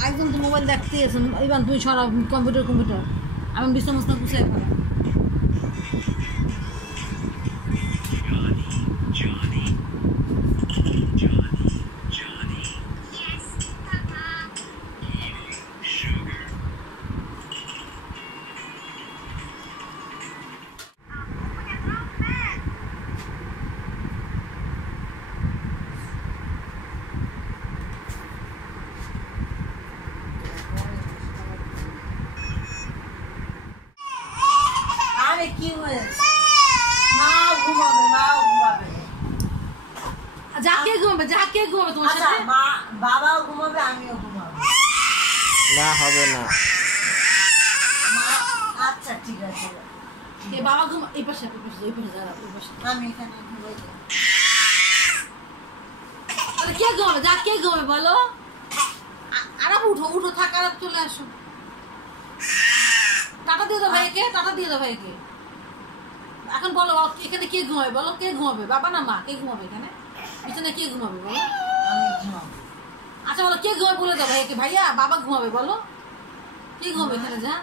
একদম তো মোবাইল দেখতে আছেন ইবান তুমি সরাও কম্পিউটার আমি বিছানা গুছাই ফেলা কি হয়েছে মাও ঘুমাবে যাকে ঘুমাবে তোমার সাথে বাবাও ঘুমাবে আমিও ঘুমাবো না হবে না আচ্ছা ঠিক আছে কে বাবা ঘুমা এই পাশে যারা ওই পাশে আমি এখানে ঘুমাই আরে কে ঘুমাবে বলো আরে উঠো থাক আর চলে আসো টাটা দিয়ে দাও ভাইকে এখন বলো এখানে কে ঘুমাবে বলো কে ঘুমাবে বাবা না মা কে ঘুমাবে এখানে বিছানায় কে ঘুমাবে বলো আমি ঘুমাবো আচ্ছা বলো কে ঘুমাবে বলে দাও ভাইকে ভাইয়া বাবা ঘুমাবে বলো কে ঘুমাবে এখানে যা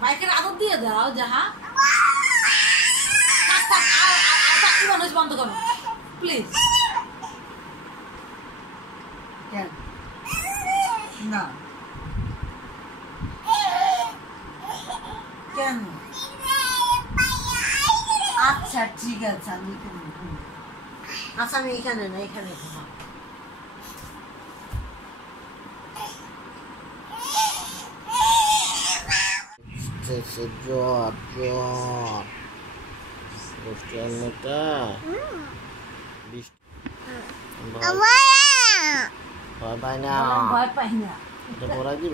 ভাইকের আদর দিয়ে দাও যাহা মানুষ বন্ধ করো প্লিজ না কেন আচ্ছা ঠিক আছে আমি এখানে না এখানে ভয় পাই না এটা পড়া দিব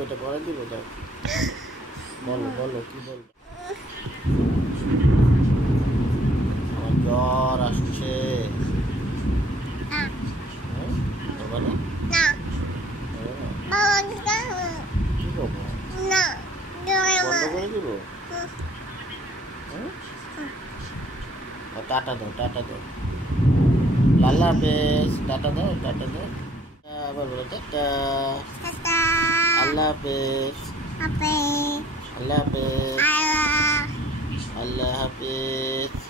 বলো কি বলবো আমার জ্বর আসছে বলো কি করবো বন্ধ করে দিব টাটা দাও লাল্লা হাফেজ টাটা দাও আবার বলো টাটা আল্লাহ হাফেজ আল্লাহ হাফেজ